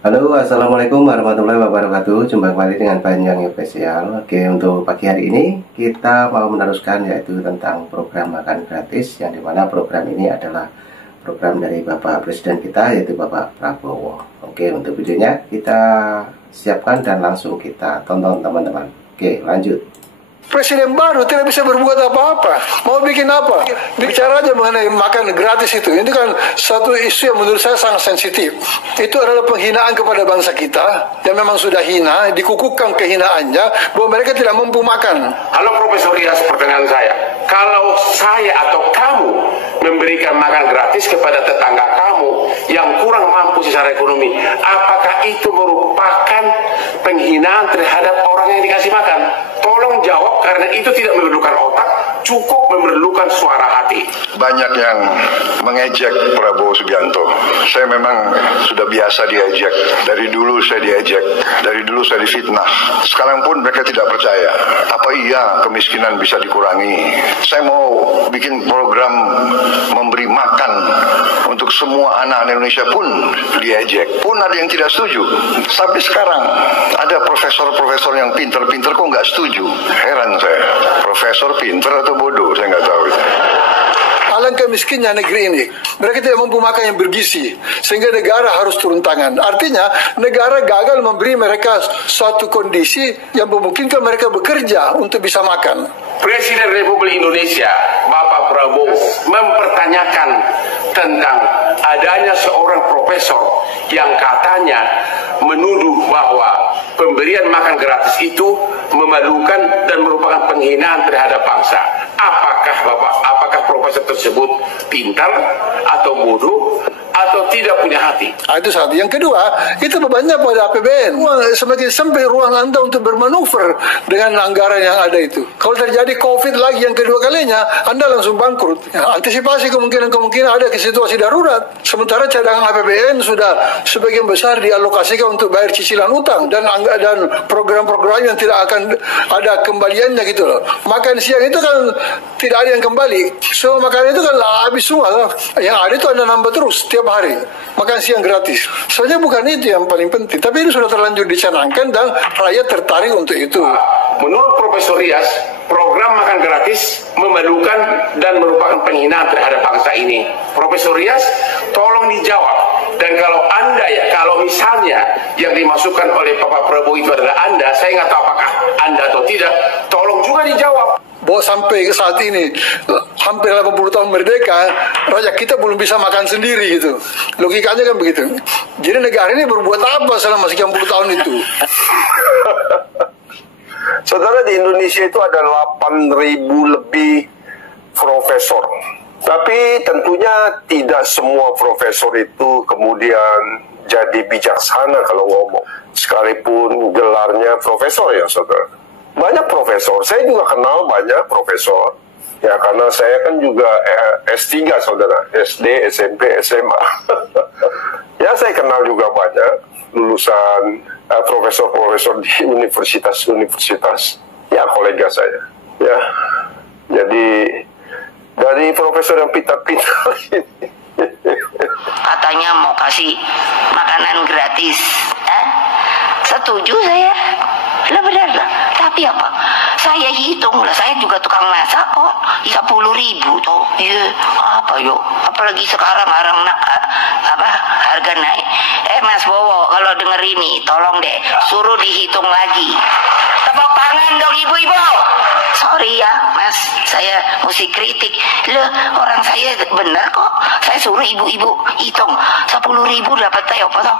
Halo, assalamualaikum warahmatullahi wabarakatuh. Jumpa kembali dengan Panjang Spesial. Oke, untuk pagi hari ini kita mau meneruskan yaitu tentang program makan gratis, yang dimana program ini adalah program dari Bapak Presiden kita, yaitu Bapak Prabowo. Oke, untuk videonya kita siapkan dan langsung kita tonton teman-teman. Oke, lanjut. Presiden baru tidak bisa berbuat apa-apa. Mau bikin apa? Bicara aja mengenai makan gratis itu. Itu kan satu isu yang menurut saya sangat sensitif. Itu adalah penghinaan kepada bangsa kita yang memang sudah hina, dikukuhkan kehinaannya bahwa mereka tidak mampu makan. Halo Profesor Rias, pertanyaan saya. Kalau saya atau kamu memberikan makan gratis kepada tetangga kamu yang kurang mampu secara ekonomi, apakah itu merupakan penghinaan terhadap orang yang dikasih makan? Tolong jawab, karena itu tidak memerlukan otak, cukup memerlukan suara hati. Banyak yang mengejek Prabowo Subianto. Saya memang sudah biasa diejek. Dari dulu saya diejek. Dari dulu saya difitnah. Sekarang pun mereka tidak percaya. Apa iya kemiskinan bisa dikurangi? Saya mau bikin program memberi makan untuk semua anak Indonesia pun diejek. Pun ada yang tidak setuju. Sampai sekarang ada profesor-profesor yang pinter-pinter kok nggak setuju. Heran saya. Profesor pinter atau bodoh? Saya nggak tahu. Alangkah miskinnya negeri ini. Mereka tidak mampu makan yang bergizi, sehingga negara harus turun tangan. Artinya negara gagal memberi mereka suatu kondisi yang memungkinkan mereka bekerja untuk bisa makan. Presiden Republik Indonesia, Bapak Prabowo, mempertanyakan tentang adanya seorang profesor yang katanya menuduh bahwa pemberian makan gratis itu memalukan dan merupakan penghinaan terhadap bangsa. Apakah profesor tersebut pintar atau bodoh atau tidak punya hati? Itu satu. Yang kedua, itu bebannya pada APBN. Semakin sempit ruang Anda untuk bermanuver dengan anggaran yang ada itu. Kalau terjadi COVID lagi yang kedua kalinya, Anda langsung bangkrut. Ya, antisipasi kemungkinan ada situasi darurat. Sementara cadangan APBN sudah sebagian besar dialokasikan untuk bayar cicilan utang dan program-program yang tidak akan ada kembaliannya gitu loh. Makan siang itu kan tidak ada yang kembali. So makanan itu kan habis semua. Yang ada itu Anda nambah terus tiap hari. Makan siang gratis. Soalnya bukan itu yang paling penting. Tapi ini sudah terlanjur dicanangkan dan rakyat tertarik untuk itu. Menurut Profesor Rias, program makan gratis memalukan dan merupakan penghinaan terhadap bangsa ini. Profesor Rias, tolong dijawab. Dan kalau misalnya yang dimasukkan oleh Bapak Prabowo itu adalah Anda, saya nggak tahu apakah Anda atau tidak, tolong juga dijawab. Bahwa sampai ke saat ini hampir 80 tahun merdeka, rakyat kita belum bisa makan sendiri gitu. Logikanya kan begitu. Jadi negara ini berbuat apa selama sekian puluh tahun itu? Saudara, di Indonesia itu ada 8.000 lebih profesor. Tapi tentunya tidak semua profesor itu kemudian jadi bijaksana kalau ngomong. Sekalipun gelarnya profesor ya saudara. Banyak profesor, saya juga kenal banyak profesor. Ya karena saya kan juga S3 saudara, SD, SMP, SMA. Ya saya kenal juga banyak lulusan profesor-profesor di universitas-universitas. Ya kolega saya. Ya, jadi dari profesor yang pintar-pintar ini. Katanya mau kasih makanan gratis, setuju saya. Lah benar lah. Tapi apa? Saya hitung lah. Saya juga tukang masak kok. 10.000 toh. Iya. Apa yuk? Apalagi sekarang harga naik. Mas Bowo, kalau denger ini, tolong deh suruh dihitung lagi. Tepuk tangan dong ibu-ibu. Sorry ya, Mas. Saya mesti kritik. Loh, orang saya benar kok. Saya suruh ibu-ibu hitung 10.000 dapat teh apa toh?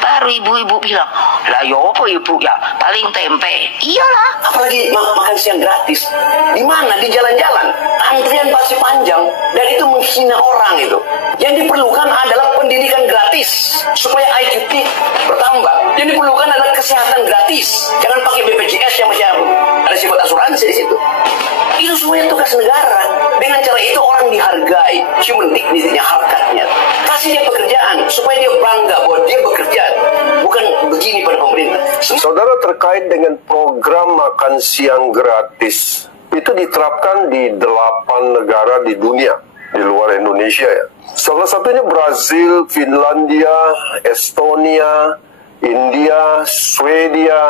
Baru ibu-ibu bilang, lah yo apa ibu ya? Paling tempe. Iyalah. Apalagi makan siang gratis. Di mana? Di jalan-jalan. Antrian pasti panjang dan itu menghina orang itu. Yang diperlukan adalah pendidikan gratis supaya IQ bertambah. Yang diperlukan adalah kesehatan gratis. Jangan pakai BPJS yang masih ada sifat asuransi di situ. Itu semuanya tugas negara. Dengan cara itu orang dihargai, human dignity-nya, harkatnya. Kasih dia pekerjaan supaya dia bangga bahwa dia bekerja, bukan begini pada pemerintah. Saudara, terkait dengan program makan siang gratis, itu diterapkan di 8 negara di dunia, di luar Indonesia ya. Salah satunya Brazil, Finlandia, Estonia, India, Swedia,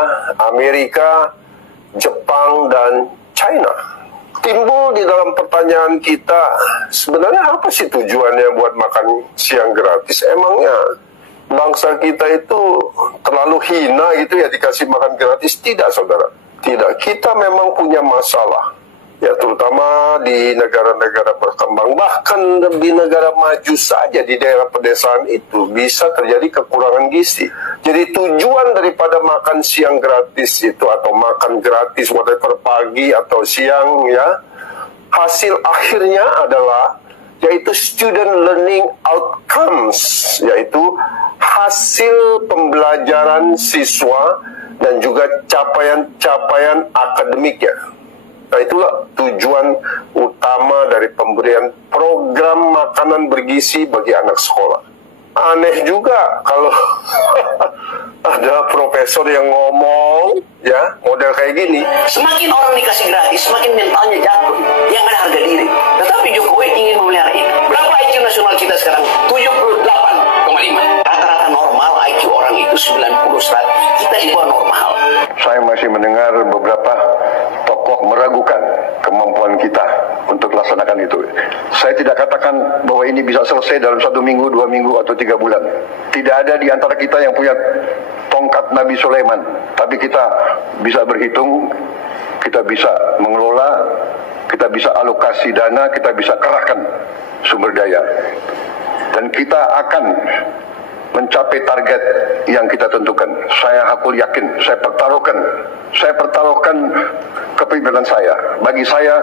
Amerika, Jepang, dan China. Timbul di dalam pertanyaan kita, sebenarnya apa sih tujuannya buat makan siang gratis? Emangnya bangsa kita itu terlalu hina gitu ya dikasih makan gratis? Tidak, saudara. Tidak, kita memang punya masalah. Ya, terutama di negara-negara berkembang, bahkan di negara maju saja di daerah pedesaan itu bisa terjadi kekurangan gizi. Jadi tujuan daripada makan siang gratis itu atau makan gratis whatever pagi atau siang ya, hasil akhirnya adalah yaitu student learning outcomes, yaitu hasil pembelajaran siswa dan juga capaian-capaian akademiknya. Nah, itulah tujuan utama dari pemberian program makanan bergizi bagi anak sekolah. Aneh juga kalau ada profesor yang ngomong ya model kayak gini. Semakin orang dikasih gratis, semakin mentalnya jatuh, yang ada harga diri. Tetapi Jokowi ingin memelihara itu. Berapa IQ nasional kita sekarang? 78,5. Rata-rata normal IQ orang itu 90-100. Kita di bawah normal. Saya masih mendengar beberapa tokoh meragukan kemampuan kita untuk laksanakan itu. Saya tidak katakan bahwa ini bisa selesai dalam 1 minggu, 2 minggu, atau 3 bulan. Tidak ada di antara kita yang punya tongkat Nabi Sulaiman. Tapi kita bisa berhitung, kita bisa mengelola, kita bisa alokasi dana, kita bisa kerahkan sumber daya. Dan kita akan mencapai target yang kita tentukan. Saya hakul yakin, saya pertaruhkan kepemimpinan saya. Bagi saya,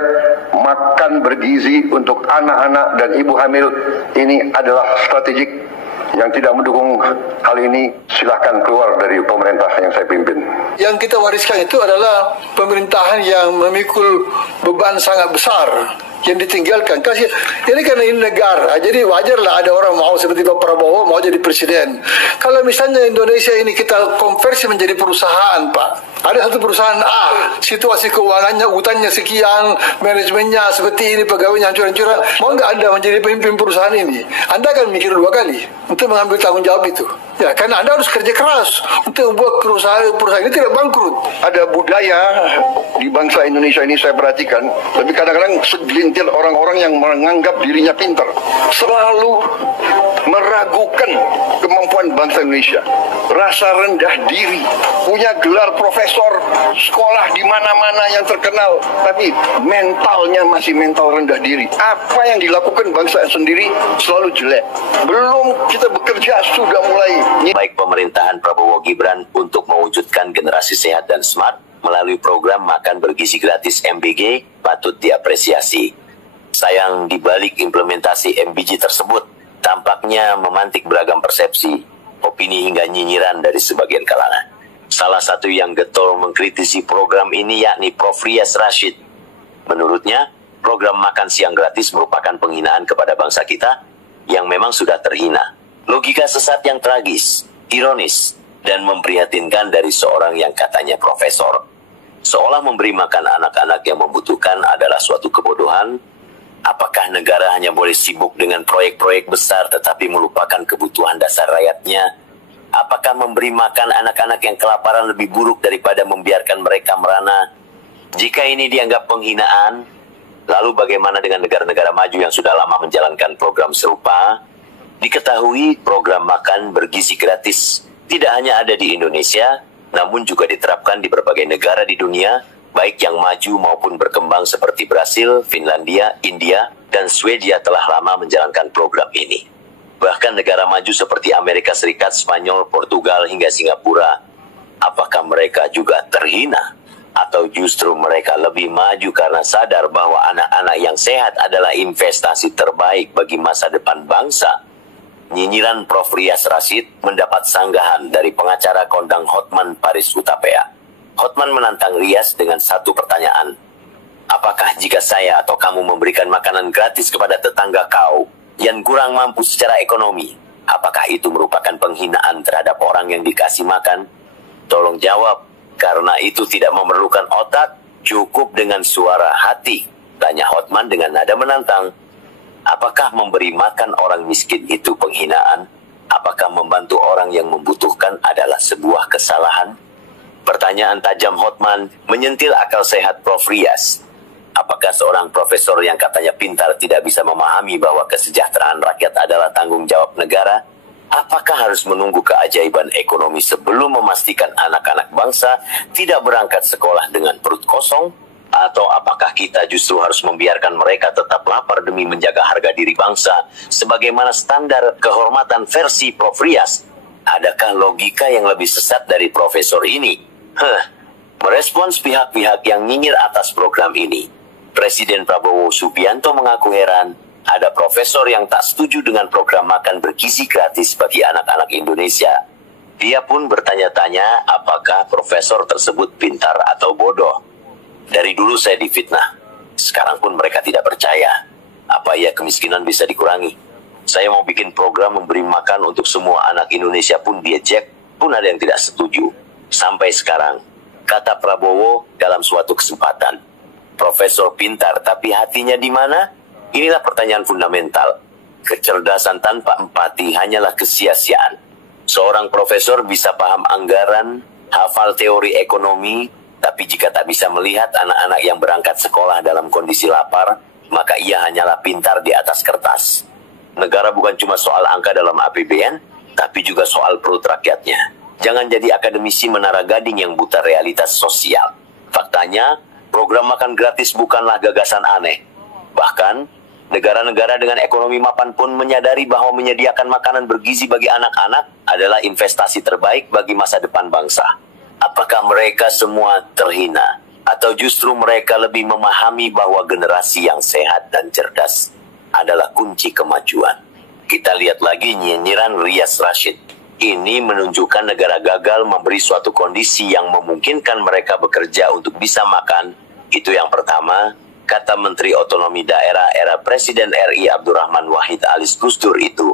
makan bergizi untuk anak-anak dan ibu hamil ini adalah strategik. Yang tidak mendukung hal ini, silahkan keluar dari pemerintah yang saya pimpin. Yang kita wariskan itu adalah pemerintahan yang memikul beban sangat besar yang ditinggalkan. Ini karena ini negara, jadi wajarlah ada orang mau seperti Pak Prabowo mau jadi presiden. Kalau misalnya Indonesia ini kita konversi menjadi perusahaan, Pak. Ada satu perusahaan A, situasi keuangannya, utangnya sekian, manajemennya seperti ini, pegawainya hancur-hancuran. Mau nggak Anda menjadi pemimpin perusahaan ini? Anda akan mikir 2 kali untuk mengambil tanggung jawab itu. Ya, karena Anda harus kerja keras untuk membuat perusahaan ini tidak bangkrut. Ada budaya di bangsa Indonesia ini saya perhatikan, tapi kadang-kadang segelintir orang-orang yang menganggap dirinya pintar selalu meragukan kemampuan bangsa Indonesia. Rasa rendah diri, punya gelar profesor, sekolah di mana-mana yang terkenal, tapi mentalnya masih mental rendah diri. Apa yang dilakukan bangsa sendiri selalu jelek. Belum kita bekerja sudah mulai. Baik pemerintahan Prabowo Gibran untuk mewujudkan generasi sehat dan smart melalui program makan bergizi gratis MBG patut diapresiasi. Sayang di balik implementasi MBG tersebut tampaknya memantik beragam persepsi, opini hingga nyinyiran dari sebagian kalangan. Salah satu yang getol mengkritisi program ini yakni Prof. Rias Rashid. Menurutnya, program makan siang gratis merupakan penghinaan kepada bangsa kita yang memang sudah terhina. Logika sesat yang tragis, ironis, dan memprihatinkan dari seorang yang katanya profesor. Seolah memberi makan anak-anak yang membutuhkan adalah suatu kebodohan. Apakah negara hanya boleh sibuk dengan proyek-proyek besar tetapi melupakan kebutuhan dasar rakyatnya? Apakah memberi makan anak-anak yang kelaparan lebih buruk daripada membiarkan mereka merana? Jika ini dianggap penghinaan, lalu bagaimana dengan negara-negara maju yang sudah lama menjalankan program serupa? Diketahui program makan bergizi gratis tidak hanya ada di Indonesia, namun juga diterapkan di berbagai negara di dunia, baik yang maju maupun berkembang seperti Brasil, Finlandia, India, dan Swedia telah lama menjalankan program ini. Bahkan negara maju seperti Amerika Serikat, Spanyol, Portugal, hingga Singapura, apakah mereka juga terhina? Atau justru mereka lebih maju karena sadar bahwa anak-anak yang sehat adalah investasi terbaik bagi masa depan bangsa? Nyinyiran Prof. Rias Rashid mendapat sanggahan dari pengacara kondang Hotman Paris Hutapea. Hotman menantang Rias dengan satu pertanyaan. Apakah jika saya atau kamu memberikan makanan gratis kepada tetangga kau yang kurang mampu secara ekonomi, apakah itu merupakan penghinaan terhadap orang yang dikasih makan? Tolong jawab, karena itu tidak memerlukan otak, cukup dengan suara hati. Tanya Hotman dengan nada menantang. Apakah memberi makan orang miskin itu penghinaan? Apakah membantu orang yang membutuhkan adalah sebuah kesalahan? Pertanyaan tajam Hotman menyentil akal sehat Prof. Rias. Apakah seorang profesor yang katanya pintar tidak bisa memahami bahwa kesejahteraan rakyat adalah tanggung jawab negara? Apakah harus menunggu keajaiban ekonomi sebelum memastikan anak-anak bangsa tidak berangkat sekolah dengan perut kosong? Atau apakah kita justru harus membiarkan mereka tetap lapar demi menjaga harga diri bangsa sebagaimana standar kehormatan versi Prof. Rias? Adakah logika yang lebih sesat dari profesor ini? Merespons pihak-pihak yang nyinyir atas program ini, Presiden Prabowo Subianto mengaku heran ada profesor yang tak setuju dengan program makan bergizi gratis bagi anak-anak Indonesia. Dia pun bertanya-tanya apakah profesor tersebut pintar atau bodoh. Dari dulu saya difitnah, sekarang pun mereka tidak percaya. Apa ya kemiskinan bisa dikurangi? Saya mau bikin program memberi makan untuk semua anak Indonesia pun diejek, pun ada yang tidak setuju. Sampai sekarang, kata Prabowo dalam suatu kesempatan, profesor pintar tapi hatinya di mana? Inilah pertanyaan fundamental. Kecerdasan tanpa empati hanyalah kesia-siaan. Seorang profesor bisa paham anggaran, hafal teori ekonomi, tapi jika tak bisa melihat anak-anak yang berangkat sekolah dalam kondisi lapar, maka ia hanyalah pintar di atas kertas. Negara bukan cuma soal angka dalam APBN, tapi juga soal perut rakyatnya. Jangan jadi akademisi menara gading yang buta realitas sosial. Faktanya, program makan gratis bukanlah gagasan aneh. Bahkan, negara-negara dengan ekonomi mapan pun menyadari bahwa menyediakan makanan bergizi bagi anak-anak adalah investasi terbaik bagi masa depan bangsa. Apakah mereka semua terhina? Atau justru mereka lebih memahami bahwa generasi yang sehat dan cerdas adalah kunci kemajuan? Kita lihat lagi nyinyiran Rias Rashid. Ini menunjukkan negara gagal memberi suatu kondisi yang memungkinkan mereka bekerja untuk bisa makan. Itu yang pertama, kata Menteri Otonomi Daerah era Presiden RI Abdurrahman Wahid alias Gus Dur itu.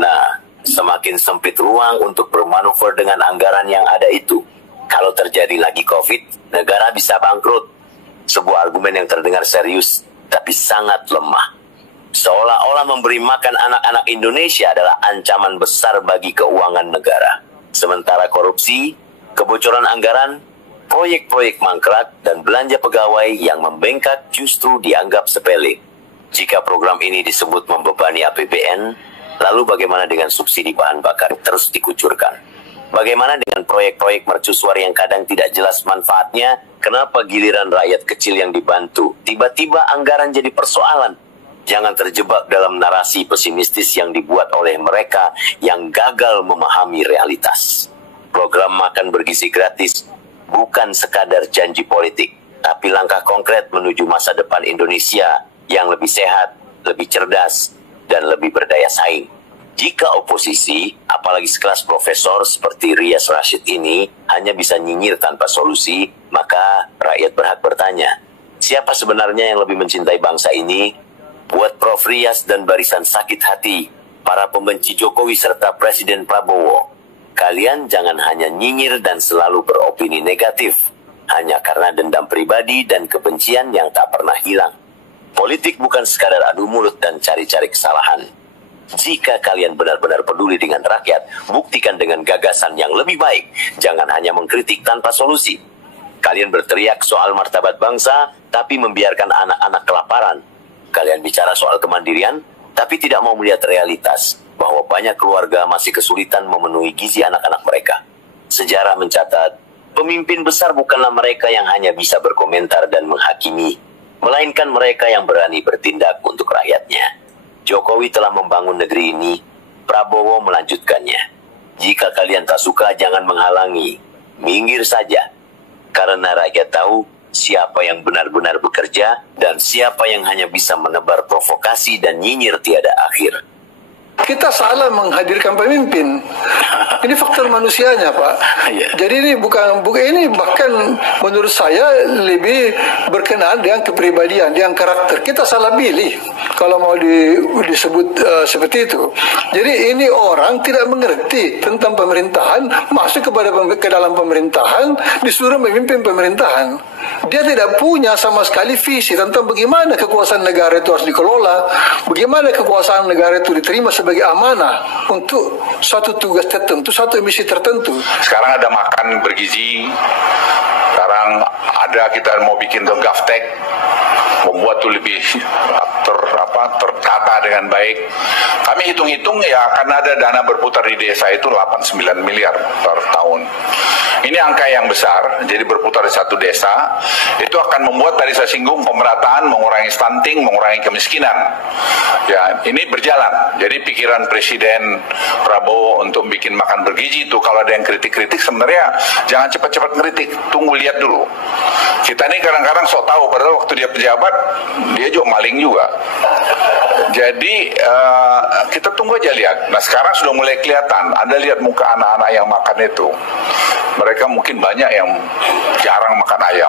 Nah, semakin sempit ruang untuk bermanuver dengan anggaran yang ada itu. Kalau terjadi lagi COVID, negara bisa bangkrut. Sebuah argumen yang terdengar serius, tapi sangat lemah. Seolah-olah memberi makan anak-anak Indonesia adalah ancaman besar bagi keuangan negara. Sementara korupsi, kebocoran anggaran, proyek-proyek mangkrak, dan belanja pegawai yang membengkak justru dianggap sepele. Jika program ini disebut membebani APBN, lalu bagaimana dengan subsidi bahan bakar terus dikucurkan? Bagaimana dengan proyek-proyek mercusuar yang kadang tidak jelas manfaatnya? Kenapa giliran rakyat kecil yang dibantu? Tiba-tiba anggaran jadi persoalan. Jangan terjebak dalam narasi pesimistis yang dibuat oleh mereka yang gagal memahami realitas. Program makan bergizi gratis bukan sekadar janji politik, tapi langkah konkret menuju masa depan Indonesia yang lebih sehat, lebih cerdas, dan lebih berdaya saing. Jika oposisi, apalagi sekelas profesor seperti Rias Rashid ini, hanya bisa nyinyir tanpa solusi, maka rakyat berhak bertanya, siapa sebenarnya yang lebih mencintai bangsa ini? Buat Prof. Rias dan barisan sakit hati, para pembenci Jokowi serta Presiden Prabowo, kalian jangan hanya nyinyir dan selalu beropini negatif, hanya karena dendam pribadi dan kebencian yang tak pernah hilang. Politik bukan sekadar adu mulut dan cari-cari kesalahan. Jika kalian benar-benar peduli dengan rakyat, buktikan dengan gagasan yang lebih baik. Jangan hanya mengkritik tanpa solusi. Kalian berteriak soal martabat bangsa, tapi membiarkan anak-anak kelaparan. Kalian bicara soal kemandirian, tapi tidak mau melihat realitas bahwa banyak keluarga masih kesulitan memenuhi gizi anak-anak mereka. Sejarah mencatat, pemimpin besar bukanlah mereka yang hanya bisa berkomentar dan menghakimi, melainkan mereka yang berani bertindak untuk rakyatnya. Jokowi telah membangun negeri ini, Prabowo melanjutkannya. Jika kalian tak suka, jangan menghalangi, minggir saja. Karena rakyat tahu siapa yang benar-benar bekerja dan siapa yang hanya bisa menebar provokasi dan nyinyir tiada akhir. Kita salah menghadirkan pemimpin. Ini faktor manusianya, Pak. Jadi ini bukan ini bahkan menurut saya lebih berkenaan dengan kepribadian, dengan karakter. Kita salah pilih kalau mau disebut seperti itu. Jadi ini orang tidak mengerti tentang pemerintahan, masuk ke dalam pemerintahan, disuruh memimpin pemerintahan. dia tidak punya sama sekali visi tentang bagaimana kekuasaan negara itu harus dikelola, bagaimana kekuasaan negara itu diterima sebagai amanah untuk satu tugas tertentu, satu misi tertentu. Sekarang ada makan bergizi, sekarang ada kita mau bikin gaftek, membuat tuh lebih tertata dengan baik. Kami hitung-hitung ya akan ada dana berputar di desa itu 8-9 miliar per tahun. Ini angka yang besar, jadi berputar di satu desa, itu akan membuat tadi saya singgung pemerataan, mengurangi stunting, mengurangi kemiskinan. Ya, ini berjalan. Jadi pikiran Presiden Prabowo untuk bikin makan bergizi itu, kalau ada yang kritik-kritik sebenarnya jangan cepat-cepat kritik, tunggu lihat dulu. Kita ini kadang-kadang sok tahu, padahal waktu dia pejabat, dia juga maling juga. Jadi kita tunggu aja lihat. Nah sekarang sudah mulai kelihatan, Anda lihat muka anak-anak yang makan itu. Mereka mungkin banyak yang jarang makan ayam,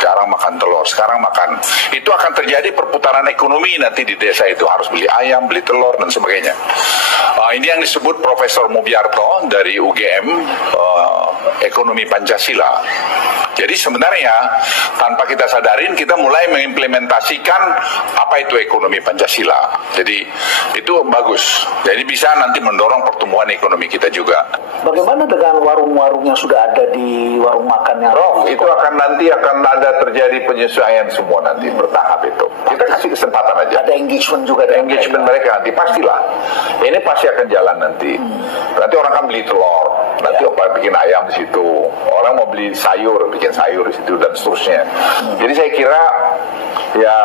jarang makan telur, sekarang makan. Itu akan terjadi perputaran ekonomi nanti di desa itu, harus beli ayam, beli telur, dan sebagainya. Ini yang disebut Profesor Mubiarto dari UGM, Ekonomi Pancasila. Jadi sebenarnya tanpa kita sadarin kita mulai mengimplementasikan apa itu ekonomi Pancasila. Jadi itu bagus. Jadi bisa nanti mendorong pertumbuhan ekonomi kita juga. Bagaimana dengan warung-warung yang sudah ada di warung makan yang itu akan ada terjadi penyesuaian semua nanti bertahap itu. Kita kasih kesempatan aja. Ada engagement juga. Ada engagement mereka nanti pastilah. Ini pasti akan jalan nanti. Nanti orang kan beli telur, nanti bikin ayam di situ. Orang mau beli sayur, bikin sayur di situ dan seterusnya. Jadi saya kira ya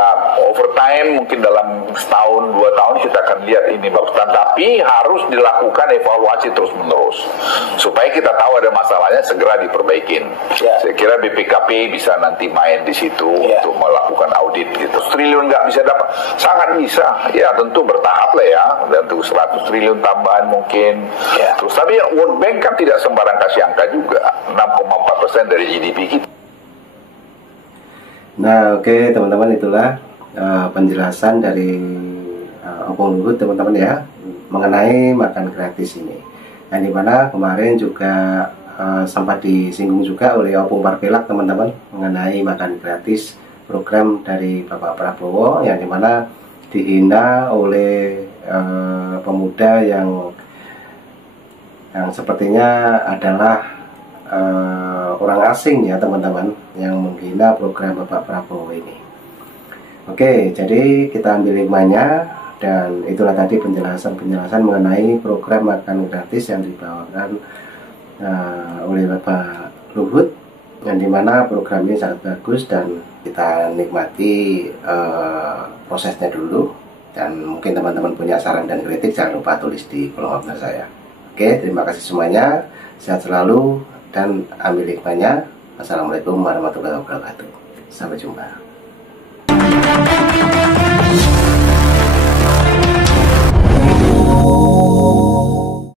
over time mungkin dalam setahun 2 tahun kita akan lihat ini bagus. Tapi harus dilakukan evaluasi terus menerus supaya kita tahu ada masalahnya segera diperbaikin. Saya kira BPKP bisa nanti main di situ untuk melakukan audit gitu. Triliun nggak bisa dapat, sangat bisa. Ya tentu bertahap lah ya. Dan tuh 100 triliun tambahan mungkin. Terus tapi World Bank kan tidak sembarang kasih angka juga, 6,4% dari GDP kita. Nah oke teman-teman, itulah penjelasan dari Opung Luhut teman-teman ya, mengenai makan gratis ini. Nah dimana kemarin juga sempat disinggung juga oleh Opung Parpelak teman-teman, mengenai makan gratis program dari Bapak Prabowo, yang dimana dihina oleh pemuda yang sepertinya adalah orang asing ya teman-teman, yang menghina program Bapak Prabowo ini. Oke, jadi kita ambil hikmahnya, dan itulah tadi penjelasan mengenai program makan gratis yang dibawakan oleh Bapak Luhut, yang dimana program ini sangat bagus dan kita nikmati prosesnya dulu. Dan mungkin teman-teman punya saran dan kritik, jangan lupa tulis di kolom komentar saya. Oke, terima kasih semuanya, sehat selalu dan ambil hikmahnya. Assalamualaikum warahmatullahi wabarakatuh. Sampai jumpa.